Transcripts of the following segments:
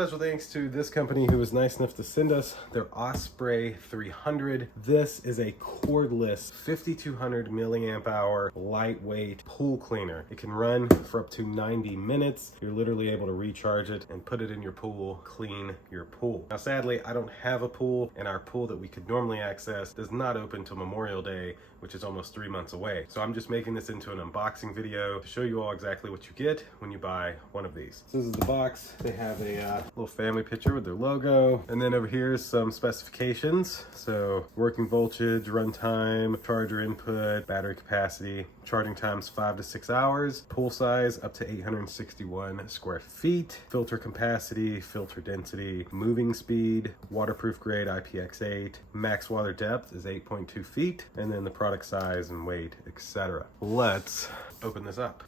Special thanks to this company who was nice enough to send us their Osprey 300. This is a cordless 5200 milliamp hour lightweight pool cleaner. It can run for up to 90 minutes. You're literally able to recharge it and put it in your pool, clean your pool. Now sadly, I don't have a pool, and our pool that we could normally access does not open till Memorial Day, which is almost 3 months away. So I'm just making this into an unboxing video to show you all exactly what you get when you buy one of these. So this is the box. They have a little family picture with their logo. And then over here is some specifications. So working voltage, runtime, charger input, battery capacity, charging times 5 to 6 hours, pool size up to 861 square feet, filter capacity, filter density, moving speed, waterproof grade IPX8, max water depth is 8.2 feet, and then the product size and weight, etc. Let's open this up.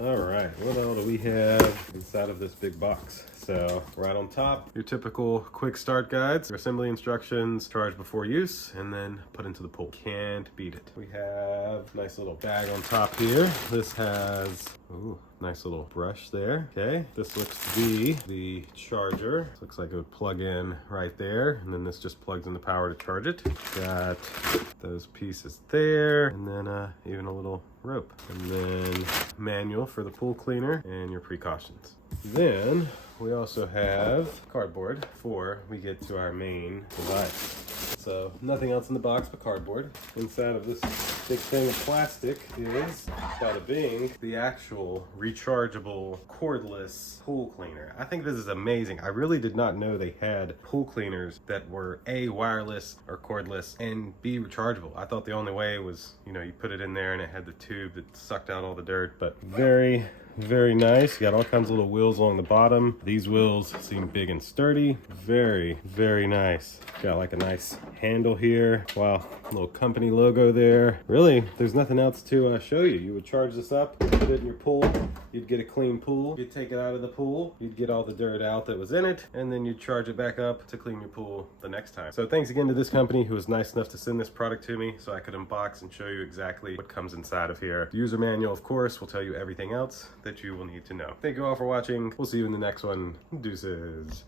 All right, what all do we have inside of this big box? So right on top, your typical quick start guides, your assembly instructions, charge before use, and then put into the pool. Can't beat it. We have a nice little bag on top here. This has, ooh, nice little brush there. Okay, this looks to be the charger. This looks like it would plug in right there, and then this just plugs in the power to charge it. Got those pieces there, and then even a little rope. And then manual for the pool cleaner and your precautions. Then we also have cardboard before we get to our main device. So nothing else in the box but cardboard. Inside of this big thing of plastic is, bada bing, the actual rechargeable cordless pool cleaner. I think this is amazing. I really did not know they had pool cleaners that were A, wireless or cordless, and B, rechargeable. I thought the only way was, you know, you put it in there and it had the tube that sucked out all the dirt, but very nice. You got all kinds of little wheels along the bottom. These wheels seem big and sturdy. Very nice. Got like a nice handle here. Wow, little company logo there. Really, there's nothing else to show you. You would charge this up, put it in your pool, you'd get a clean pool. You'd take it out of the pool, you'd get all the dirt out that was in it, and then you'd charge it back up to clean your pool the next time. So thanks again to this company who was nice enough to send this product to me so I could unbox and show you exactly what comes inside of here. The user manual, of course, will tell you everything else that you will need to know. Thank you all for watching. We'll see you in the next one. Deuces.